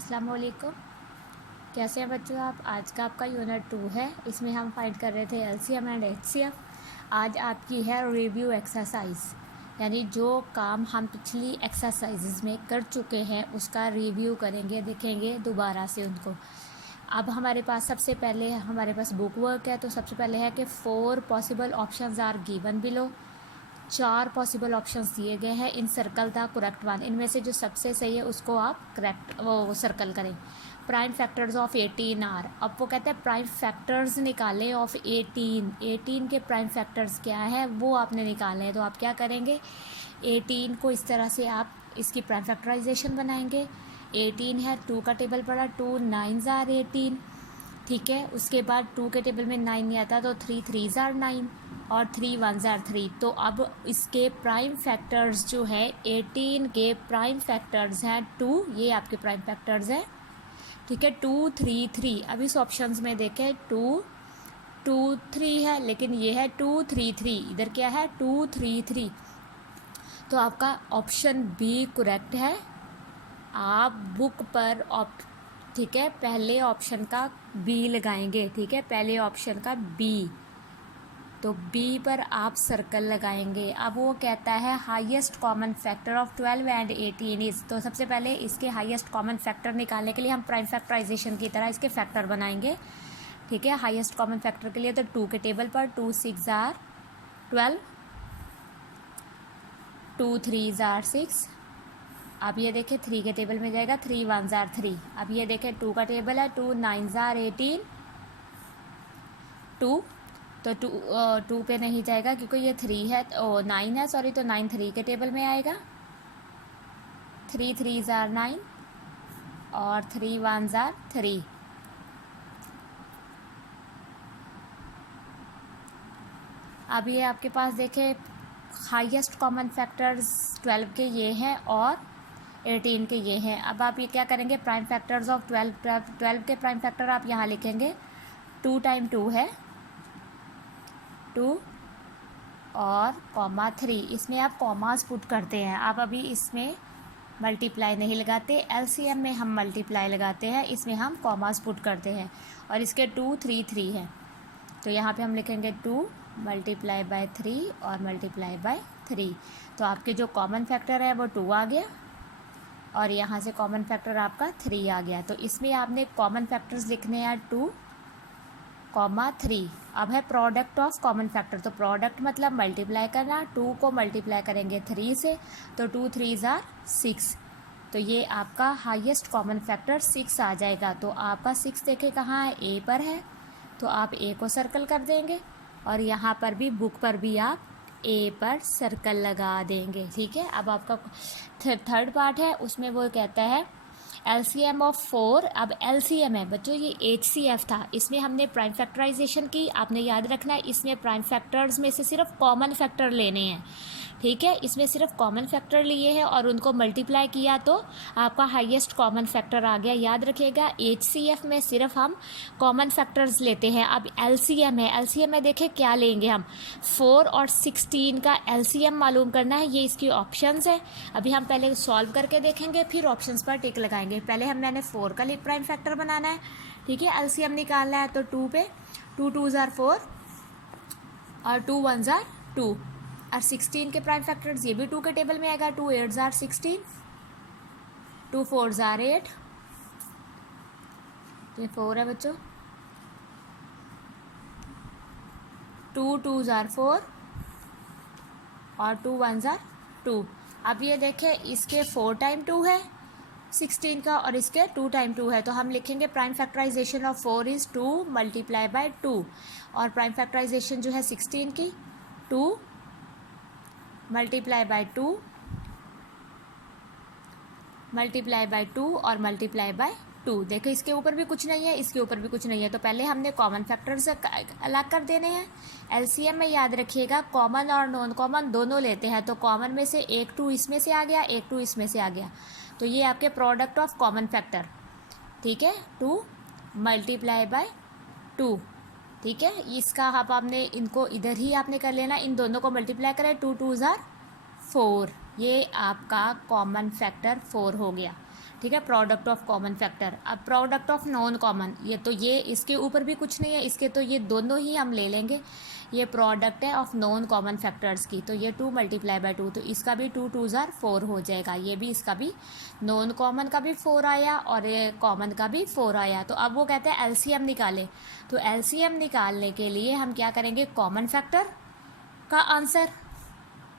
अस्सलाम वालेकुम। कैसे हैं बच्चों आप? आज का आपका यूनिट 2 है। इसमें हम फाइंड कर रहे थे एलसीएम एंड एचसीएफ। आज आपकी है रिव्यू एक्सरसाइज, यानी जो काम हम पिछली एक्सरसाइजेज में कर चुके हैं उसका रिव्यू करेंगे, देखेंगे दोबारा से उनको। अब हमारे पास सबसे पहले हमारे पास बुक वर्क है, तो सबसे पहले है कि 4 possible options are given below. 4 possible options दिए गए हैं, in circle the correct one. इनमें से जो सबसे सही है उसको आप करेक्ट वो सर्कल करें। प्राइम फैक्टर्स ऑफ 18 आर, अब वो कहते हैं प्राइम फैक्टर्स निकालें ऑफ 18 के प्राइम फैक्टर्स क्या है वो आपने निकाले हैं। तो आप क्या करेंगे, 18 को इस तरह से आप इसकी प्राइम फैक्टराइजेशन बनाएंगे। 18 है, 2 का टेबल पड़ा, 2 9s आर 18, ठीक है। उसके बाद 2 के टेबल में 9 नहीं आता तो 3 3s आर 9 और 3 1s आर 3। तो अब इसके प्राइम फैक्टर्स जो है 18 के प्राइम फैक्टर्स हैं 2, ये आपके प्राइम फैक्टर्स हैं, ठीक है। 2 3 3, अब इस ऑप्शंस में देखें 2 2 3 है, लेकिन ये है 2 3 3, इधर क्या है 2 3 3। तो आपका ऑप्शन बी करेक्ट है। आप बुक पर ठीक है, पहले ऑप्शन का बी लगाएंगे, ठीक है, पहले ऑप्शन का बी। तो बी पर आप सर्कल लगाएंगे। अब वो कहता है highest common factor of 12 and 18 is, तो सबसे पहले इसके हाईएस्ट कॉमन फैक्टर निकालने के लिए हम प्राइम फैक्टराइजेशन की तरह इसके फैक्टर बनाएंगे, ठीक है। हाईएस्ट कॉमन फैक्टर के लिए तो 2 के टेबल पर 2 6 आर 12, 2 3s आर 6। अब ये देखें 3 के टेबल में जाएगा, 3 1s आर 3। अब ये देखें 2 का टेबल है, 2 9s आर 18, 2 तो 2 पे नहीं जाएगा क्योंकि ये 3 है, 9 है सॉरी, तो 9 3 के टेबल में आएगा। 3 3s आर 9 और 3 1s आर 3। अब ये आपके पास देखें हाईएस्ट कॉमन फैक्टर्स 12 के ये हैं और 18 के ये हैं। अब आप ये क्या करेंगे, प्राइम फैक्टर्स ऑफ 12 के प्राइम फैक्टर आप यहाँ लिखेंगे। 2 टाइम 2 है 2 और कॉमा 3, इसमें आप कॉमास पुट करते हैं। आप अभी इसमें मल्टीप्लाई नहीं लगाते, एलसीएम में हम मल्टीप्लाई लगाते हैं, इसमें हम कॉमास पुट करते हैं। और इसके 2 3 3 है, तो यहाँ पे हम लिखेंगे 2 मल्टीप्लाई बाय 3 और मल्टीप्लाई बाय 3। तो आपके जो कॉमन फैक्टर है वो 2 आ गया और यहाँ से कॉमन फैक्टर आपका 3 आ गया। तो इसमें आपने कॉमन फैक्टर्स लिखने हैं 2 कॉमा 3। अब है प्रोडक्ट ऑफ कॉमन फैक्टर, तो प्रोडक्ट मतलब मल्टीप्लाई करना। 2 को मल्टीप्लाई करेंगे 3 से तो 2 3s आर 6। तो ये आपका हाईएस्ट कॉमन फैक्टर 6 आ जाएगा। तो आपका 6 देखे कहाँ है, ए पर है, तो आप ए को सर्कल कर देंगे और यहाँ पर भी बुक पर भी आप ए पर सर्कल लगा देंगे, ठीक है। अब आपका थर्ड पार्ट है, उसमें वो कहता है एलसीएम ऑफ 4। अब एलसीएम है बच्चों, ये एचसीएफ था, इसमें हमने प्राइम फैक्टराइजेशन की। आपने याद रखना है इसमें प्राइम फैक्टर्स में से सिर्फ कॉमन फैक्टर लेने हैं, ठीक है। इसमें सिर्फ कॉमन फैक्टर लिए हैं और उनको मल्टीप्लाई किया तो आपका हाईएस्ट कॉमन फैक्टर आ गया। याद रखिएगा एचसीएफ में सिर्फ हम कॉमन फैक्टर्स लेते हैं। अब एलसीएम है, एलसीएम में देखें क्या लेंगे हम, 4 और 16 का एलसीएम मालूम करना है। ये इसकी ऑप्शंस है, अभी हम पहले सॉल्व करके देखेंगे फिर ऑप्शंस पर टिक लगाएंगे। पहले मैंने 4 का प्राइम फैक्टर बनाना है, ठीक है। एलसीएम निकालना है तो 2 पे 2 2s आर 4 और 2 1s आर 2 और 16 के प्राइम फैक्टर्स ये भी 2 के टेबल में आएगा। 2 8s आर 16, 2 4s आर 8, ये 4 है बच्चों। 2 2s आर 4 और 2 1s आर 2। अब ये देखें इसके 4 टाइम 2 है 16 का और इसके 2 टाइम 2 है, तो हम लिखेंगे prime factorisation of 4 is 2 multiply by 2 और प्राइम फैक्टराइजेशन जो है 16 की 2 मल्टीप्लाई बाय 2 मल्टीप्लाई बाय 2 और मल्टीप्लाई बाय 2। देखो इसके ऊपर भी कुछ नहीं है, इसके ऊपर भी कुछ नहीं है, तो पहले हमने कॉमन फैक्टर्स अलग कर देने हैं। एलसीएम में याद रखिएगा कॉमन और नॉन कॉमन दोनों लेते हैं, तो कॉमन में से एक 2 इसमें से आ गया, एक 2 इसमें से आ गया, तो ये आपके प्रोडक्ट ऑफ कॉमन फैक्टर, ठीक है। 2 मल्टीप्लाई बाय 2, ठीक है। इसका आप आपने इनको इधर ही आपने कर लेना, इन दोनों को मल्टीप्लाई करें, 2 2s आर 4, ये आपका कॉमन फैक्टर 4 हो गया, ठीक है, प्रोडक्ट ऑफ कॉमन फैक्टर। अब प्रोडक्ट ऑफ नॉन कॉमन, ये इसके ऊपर भी कुछ नहीं है, इसके तो ये दोनों ही हम ले लेंगे। ये प्रोडक्ट है ऑफ नॉन कॉमन फैक्टर्स की, तो ये 2 × 2, तो इसका भी 2 2 ज़ार 4 हो जाएगा। ये भी, इसका भी नॉन कॉमन का भी 4 आया और ये कॉमन का भी 4 आया। तो अब वो कहते हैं एलसीएम निकालें। तो एलसीएम निकालने के लिए हम क्या करेंगे, कॉमन फैक्टर का आंसर,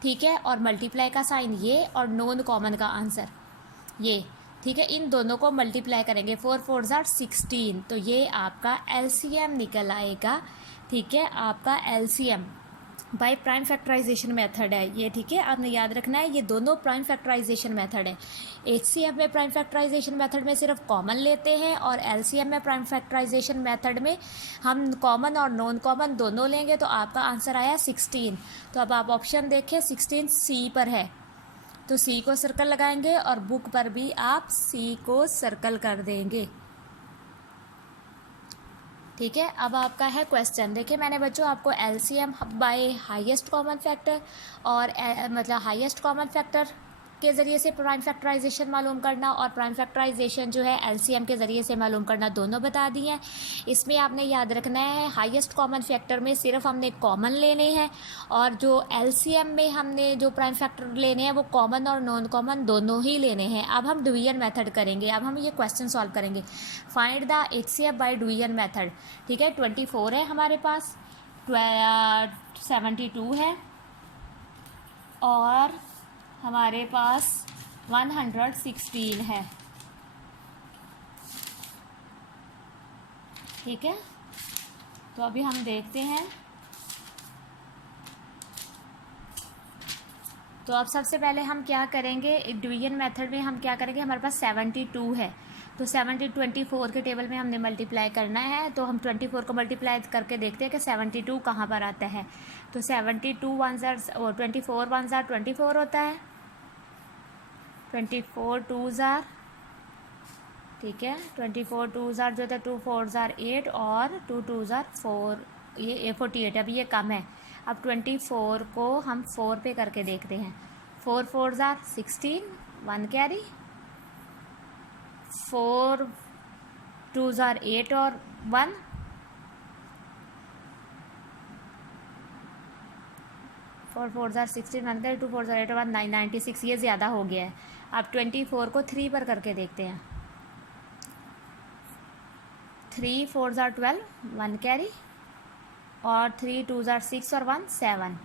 ठीक है, और मल्टीप्लाई का साइन ये, और नॉन कॉमन का आंसर ये, ठीक है। इन दोनों को मल्टीप्लाई करेंगे, 4 4 ज़ार 16, तो ये आपका एलसीएम निकल आएगा, ठीक है, आपका LCM by prime factorisation method है ये, ठीक है, आपने याद रखना है ये दोनों प्राइम फैक्टराइजेशन मेथड है। एचसीएफ में प्राइम फैक्टराइजेशन मेथड में सिर्फ कॉमन लेते हैं, और एलसीएम में प्राइम फैक्टराइजेशन मेथड में हम कॉमन और नॉन कॉमन दोनों लेंगे। तो आपका आंसर आया 16। तो अब आप ऑप्शन देखें, 16 सी पर है, तो सी को सर्कल लगाएंगे, और बुक पर भी आप सी को सर्कल कर देंगे, ठीक है। अब आपका है क्वेश्चन, देखिए मैंने बच्चों आपको LCM bye highest common factor और मतलब हाईएस्ट कॉमन फैक्टर के ज़रिए से प्राइम फैक्टराइजेशन मालूम करना, और प्राइम फैक्टराइजेशन जो है एलसीएम के ज़रिए से मालूम करना, दोनों बता दिए हैं। इसमें आपने याद रखना है हाईएस्ट कॉमन फैक्टर में सिर्फ हमने कॉमन लेने हैं, और जो एलसीएम में हमने जो प्राइम फैक्टर लेने हैं वो कॉमन और नॉन कॉमन दोनों ही लेने हैं। अब हम डिवीजन मेथड करेंगे, अब हम ये क्वेश्चन सॉल्व करेंगे। Find the HCF by division method, ठीक है। 24 है हमारे पास, 72 है, और हमारे पास 116 है, ठीक है। तो अभी हम देखते हैं। तो अब सबसे पहले हम क्या करेंगे, डिवीजन मेथड में हम क्या करेंगे, हमारे पास 72 है, तो 24 के टेबल में हमने मल्टीप्लाई करना है। तो हम 24 को मल्टीप्लाई करके देखते हैं कि 72 कहाँ पर आता है। तो 72 1 ज़ार 24 1 ज़ार 24 होता है, 24 2 ज़ार, ठीक है, 24 2 ज़ार जो था 2 4 ज़ार 8, और 2 2 ज़ार 4, ये 48। अभी ये कम है। अब 24 को हम 4 पे करके देखते हैं। 4 4 ज़ार 16, 1 कैरी, 4 2 ज़ार 8 और 1, 4 4 ज़ार 16, 1 कैरी, 2 4 ज़ार 8 और 1, 96। ये ज़्यादा हो गया है। अब 24 को 3 पर करके देखते हैं। 3 4 ज़ार 12, 1 कैरी, और 3 2 ज़ार 6 और 1 7।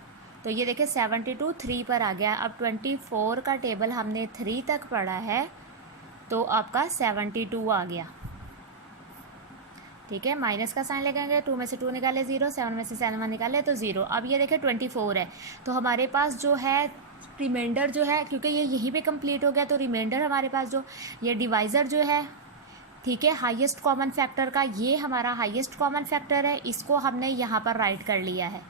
तो ये देखिए 72 3 पर आ गया। अब 24 का टेबल हमने 3 तक पढ़ा है, तो आपका 72 आ गया, ठीक है। माइनस का साइन लगाएंगे, 2 में से 2 निकाले 0, 7 में से 7 निकाले तो 0। अब ये देखिए 24 है, तो हमारे पास जो है रिमाइंडर जो है, क्योंकि ये यहीं पे कंप्लीट हो गया, तो रिमाइंडर हमारे पास जो ये डिवाइज़र जो है, ठीक है, हाईएस्ट कॉमन फैक्टर का, ये हमारा हाईएस्ट कॉमन फैक्टर है, इसको हमने यहाँ पर राइट कर लिया है,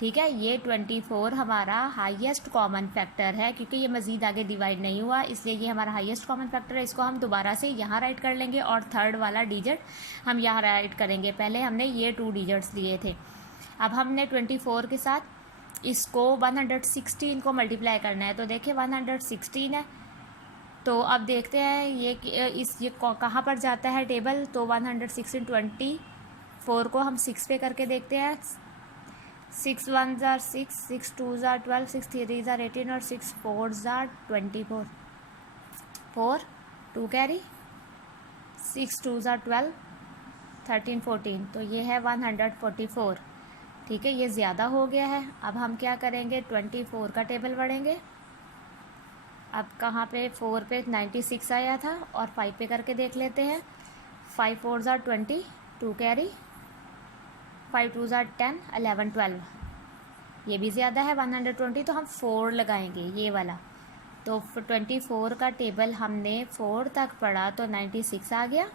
ठीक है। ये 24 हमारा हाईएस्ट कॉमन फैक्टर है, क्योंकि ये मज़ीद आगे डिवाइड नहीं हुआ, इसलिए ये हमारा हाईएस्ट कॉमन फैक्टर है। इसको हम दोबारा से यहाँ राइट कर लेंगे, और थर्ड वाला डिजिट हम यहाँ राइट करेंगे। पहले हमने ये 2 डिजिट्स लिए थे। अब हमने 24 के साथ इसको 116 को मल्टीप्लाई करना है। तो देखिए 116 है, तो अब देखते हैं ये कहाँ पर जाता है टेबल। तो 116 24 को हम 6 पे करके देखते हैं। 6 1 ज़ार 6, 6 2 ज़ार 12, 6 3 ज़ार 18 और 6 4 ज़ार 24, 4 2 कैरी, 6 2 ज़ार 12, 13 14, तो ये है 144, ठीक है। ये ज़्यादा हो गया है। अब हम क्या करेंगे, 24 का टेबल बढ़ेंगे। अब कहाँ पे 4 पे 96 आया था, और 5 पे करके देख लेते हैं। 5 4 ज़ार 20, 2 कैरी, 5 2 ज़ार 10, 11 12, ये भी ज़्यादा है 120, तो हम 4 लगाएंगे ये वाला। तो 24 का टेबल हमने 4 तक पढ़ा, तो 96 आ गया,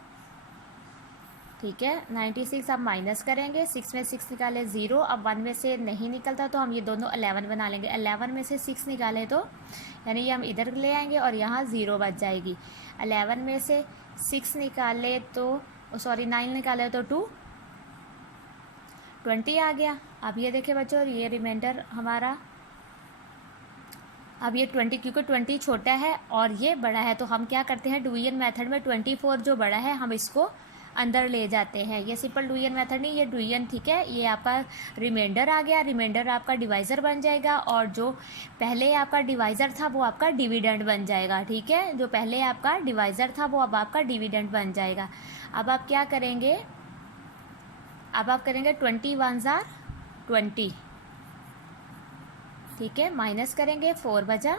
ठीक है। 96 अब माइनस करेंगे, 6 में 6 निकाले 0, अब 1 में से नहीं निकलता, तो हम ये दोनों 11 बना लेंगे। 11 में से 6 निकाले तो यानी ये हम इधर ले आएंगे, और यहाँ 0 बच जाएगी। 11 में से 6 निकाले तो 9 निकाले तो 20 आ गया। अब ये देखिए बच्चों, ये रिमाइंडर हमारा अब ये 20 क्योंकि 20 छोटा है और ये बड़ा है, तो हम क्या करते हैं डिवीजन मेथड में 24 जो बड़ा है हम इसको अंदर ले जाते हैं। ये सिंपल डिवीजन मेथड नहीं, ये डिवीजन, ठीक है। ये आपका रिमाइंडर आ गया, रिमाइंडर आपका डिवाइज़र बन जाएगा और जो पहले आपका डिवाइज़र था वो आपका डिविडेंड बन जाएगा, ठीक है। जो पहले आपका डिवाइज़र था वो अब आपका डिविडेंड बन जाएगा। अब आप क्या करेंगे, अब आप करेंगे 21 जार 20, ठीक है, माइनस करेंगे 4 बजा,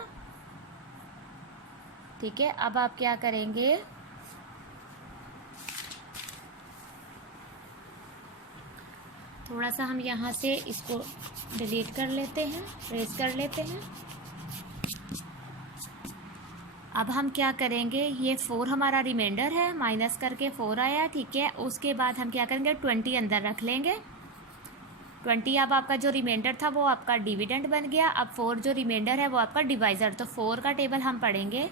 ठीक है। अब आप क्या करेंगे, थोड़ा सा हम यहाँ से इसको डिलीट कर लेते हैं, रेज कर लेते हैं। अब हम क्या करेंगे, ये 4 हमारा रिमाइंडर है, माइनस करके 4 आया, ठीक है। उसके बाद हम क्या करेंगे 20 अंदर रख लेंगे। 20 अब आपका जो रिमाइंडर था वो आपका डिविडेंड बन गया। अब 4 जो रिमाइंडर है वो आपका डिवाइज़र, तो 4 का टेबल हम पढ़ेंगे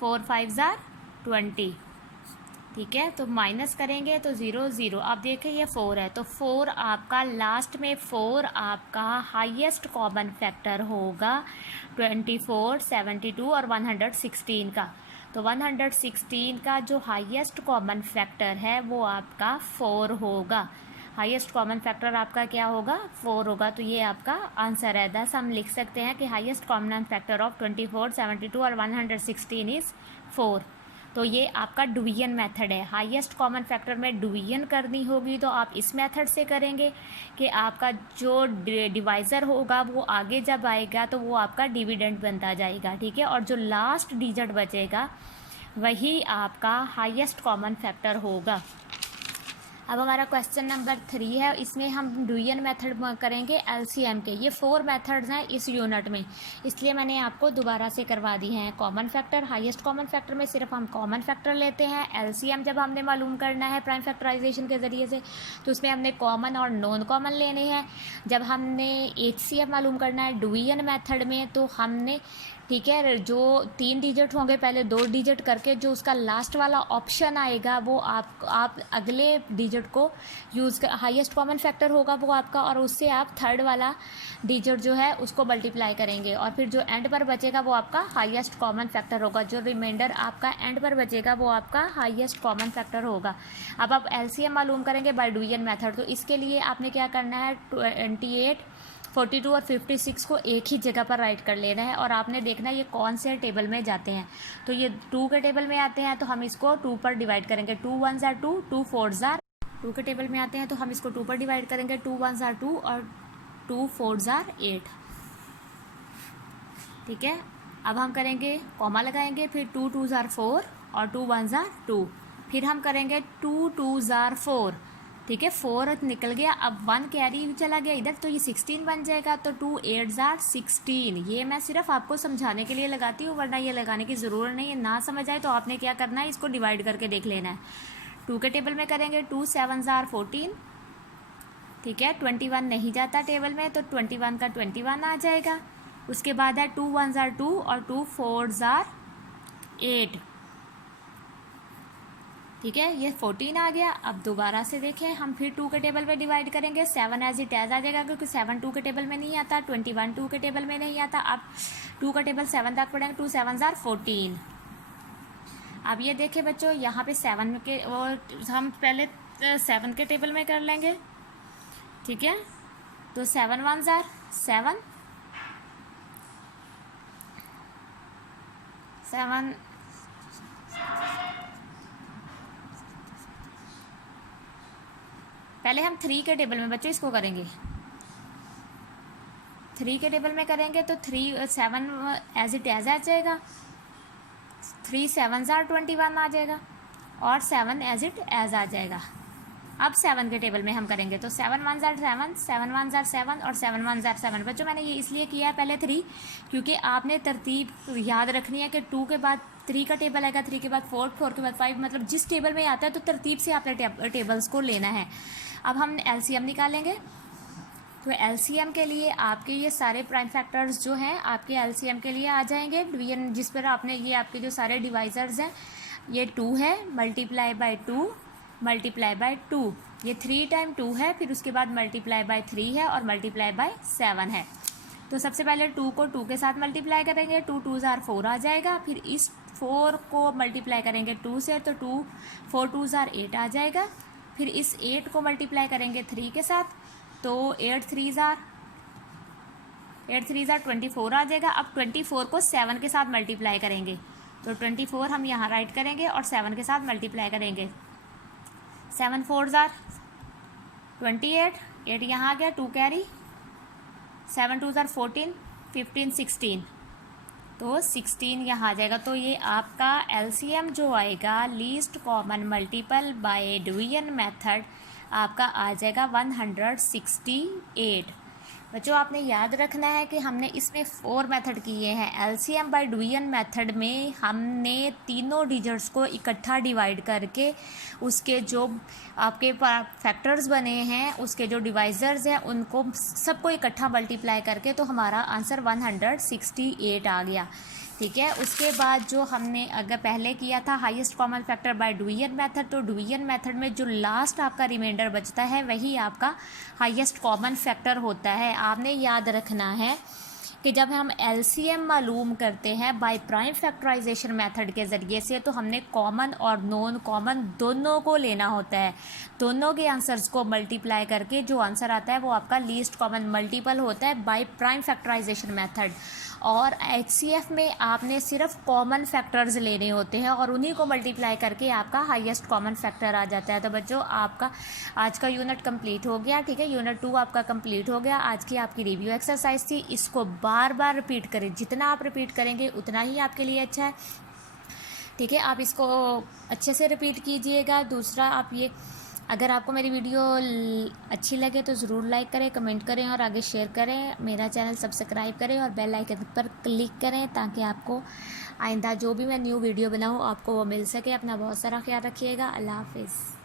4 5 जार 20, ठीक है। तो माइनस करेंगे तो 0 0। अब देखें ये 4 है, तो 4 आपका लास्ट में 4 आपका हाईएस्ट कॉमन फैक्टर होगा 24, 72 और 116 का। तो 116 का जो हाईएस्ट कॉमन फैक्टर है वो आपका 4 होगा। हाईएस्ट कॉमन फैक्टर आपका क्या होगा, 4 होगा। तो ये आपका आंसर है। दस हम लिख सकते हैं कि हाईएस्ट कॉमन फैक्टर ऑफ 24, 72 और 116 इज़ 4। तो ये आपका डिवीजन मेथड है। हाईएस्ट कॉमन फैक्टर में डिवीजन करनी होगी तो आप इस मेथड से करेंगे कि आपका जो डिवाइज़र होगा वो आगे जब आएगा तो वो आपका डिविडेंड बनता जाएगा, ठीक है। और जो लास्ट डिजिट बचेगा वही आपका हाईएस्ट कॉमन फैक्टर होगा। अब हमारा क्वेश्चन नंबर 3 है, इसमें हम डिवीजन मेथड करेंगे एलसीएम के। ये 4 मेथड्स हैं इस यूनिट में, इसलिए मैंने आपको दोबारा से करवा दी हैं। Common factor, highest common factor में सिर्फ हम कॉमन फैक्टर लेते हैं। एलसीएम जब हमने मालूम करना है प्राइम फैक्टराइजेशन के ज़रिए से तो उसमें हमने कॉमन और नॉन कॉमन लेने हैं। जब हमने एचसीएफ मालूम करना है डिवीजन मेथड में तो हमने, ठीक है, जो 3 डिजिट होंगे पहले 2 डिजिट करके जो उसका लास्ट वाला ऑप्शन आएगा वो आप अगले डिजिट को यूज़ कर, हाईएस्ट कॉमन फैक्टर होगा वो आपका, और उससे आप थर्ड वाला डिजिट जो है उसको मल्टीप्लाई करेंगे और फिर जो एंड पर बचेगा वो आपका हाईएस्ट कॉमन फैक्टर होगा। जो रिमाइंडर आपका एंड पर बचेगा वो आपका हाईएस्ट कॉमन फैक्टर होगा। अब आप एलसीएम मालूम करेंगे बाय डिवीजन मेथड। तो इसके लिए आपने क्या करना है, 28, 42 और 56 को एक ही जगह पर राइट कर लेना है और आपने देखना है ये कौन से टेबल में जाते हैं। तो ये 2 के टेबल में आते हैं तो हम इसको 2 पर डिवाइड करेंगे। 2 1 जार 2, 2 4 जार 2 के टेबल में आते हैं तो हम इसको 2 पर डिवाइड करेंगे। 2 1 जार 2 और 2 4 जार 8, ठीक है। अब हम करेंगे कॉमा लगाएंगे, फिर 2 2 जार 4 और 2 1 जार 2, फिर हम करेंगे 2 2 जार 4, ठीक है। 4 निकल गया, अब 1 कैरी चला गया इधर तो ये 16 बन जाएगा। तो 2 8 जार 16। ये मैं सिर्फ आपको समझाने के लिए लगाती हूँ, वरना ये लगाने की ज़रूरत नहीं है। ना समझ आए तो आपने क्या करना है, इसको डिवाइड करके देख लेना है। 2 के टेबल में करेंगे 2 7 जार 14, ठीक है। 21 नहीं जाता टेबल में तो 21 का 21 आ जाएगा। उसके बाद है 2 1 जार 2 और 2 4 जार 8, ठीक है। ये 14 आ गया। अब दोबारा से देखें, हम फिर 2 के टेबल पे डिवाइड करेंगे। 7 एज इट एज आ जाएगा क्योंकि 7 2 के टेबल में नहीं आता, 21 2 के टेबल में नहीं आता। अब 2 का टेबल 7 तक पढ़ेंगे। 2 7 जार 14। अब ये देखें बच्चों, यहाँ पे 7 के, और हम पहले 7 के टेबल में कर लेंगे, ठीक है। तो 7 1 जार 7, 7 पहले हम 3 के टेबल में बच्चों इसको करेंगे। 3 के टेबल में करेंगे तो 3 7 एज इट एज आ जाएगा। 3 7 जार 21 आ जाएगा और 7 एज इट एज आ जाएगा। अब 7 के टेबल में हम करेंगे तो 7 1 जार 7, 7 1 जार 7 और 7 1 जार 7। बच्चों मैंने ये इसलिए किया है पहले 3, क्योंकि आपने तरतीब याद रखनी है कि 2 के बाद 3 का टेबल आएगा, 3 के बाद 4, 4 के बाद 5, मतलब जिस टेबल में आता है तो तरतीब से आपने टेबल्स को लेना है। अब हम एलसीएम निकालेंगे। तो एलसीएम के लिए आपके ये सारे प्राइम फैक्टर्स जो हैं आपके एलसीएम के लिए आ जाएंगे। डिवीजन जिस पर आपने, ये आपके जो सारे डिवाइजर्स हैं, ये 2 है मल्टीप्लाई बाय 2 मल्टीप्लाई बाय 2, ये 3 टाइम 2 है, फिर उसके बाद मल्टीप्लाई बाय 3 है और मल्टीप्लाई बाय 7 है। तो सबसे पहले 2 को 2 के साथ मल्टीप्लाई करेंगे, 2 2 ज़ार 4 आ जाएगा। फिर इस 4 को मल्टीप्लाई करेंगे 2 से, तो 2 4 2 ज़ार 8 आ जाएगा। फिर इस 8 को मल्टीप्लाई करेंगे 3 के साथ, तो 8 3 ज़ार 24 आ जाएगा। अब 24 को 7 के साथ मल्टीप्लाई करेंगे, तो 24 हम यहाँ राइट करेंगे और 7 के साथ मल्टीप्लाई करेंगे। 7 4 ज़ार 28, 8 यहाँ आ गया, 2 कैरी, 7 2 ज़ार 14, 15 16, तो 16 यहाँ आ जाएगा। तो ये आपका एलसीएम जो आएगा least common multiple by division method आपका आ जाएगा 168। बच्चों आपने याद रखना है कि हमने इसमें 4 मेथड किए हैं। एलसीएम बाय डिवीजन मेथड में हमने तीनों डिजिट्स को इकट्ठा डिवाइड करके उसके जो आपके फैक्टर्स बने हैं, उसके जो डिवाइजर्स हैं, उनको सबको इकट्ठा मल्टीप्लाई करके तो हमारा आंसर 168 आ गया। ठीक है, उसके बाद जो हमने अगर पहले किया था highest common factor by division method, तो डिवीजन मेथड में जो लास्ट आपका रिमाइंडर बचता है वही आपका हाईएस्ट कॉमन फैक्टर होता है। आपने याद रखना है कि जब हम एलसीएम मालूम करते हैं बाय प्राइम फैक्टराइजेशन मेथड के ज़रिए से, तो हमने कॉमन और नॉन कॉमन दोनों को लेना होता है। दोनों के आंसर्स को मल्टीप्लाई करके जो आंसर आता है वो आपका लीस्ट कॉमन मल्टीपल होता है बाय प्राइम फैक्टराइजेशन मेथड। और एचसीएफ में आपने सिर्फ कॉमन फैक्टर्स लेने होते हैं और उन्हीं को मल्टीप्लाई करके आपका हाईएस्ट कॉमन फैक्टर आ जाता है। तो बच्चों आपका आज का यूनिट कंप्लीट हो गया। ठीक है, यूनिट 2 आपका कंप्लीट हो गया। आज की आपकी रिव्यू एक्सरसाइज थी, इसको बार बार रिपीट करें, जितना आप रिपीट करेंगे उतना ही आपके लिए अच्छा है। ठीक है, आप इसको अच्छे से रिपीट कीजिएगा। दूसरा, आप ये अगर आपको मेरी वीडियो अच्छी लगे तो ज़रूर लाइक करें, कमेंट करें और आगे शेयर करें। मेरा चैनल सब्सक्राइब करें और बेल आइकन पर क्लिक करें ताकि आपको आइंदा जो भी मैं न्यू वीडियो बनाऊँ आपको वो मिल सके। अपना बहुत सारा ख्याल रखिएगा। अल्लाह हाफिज़।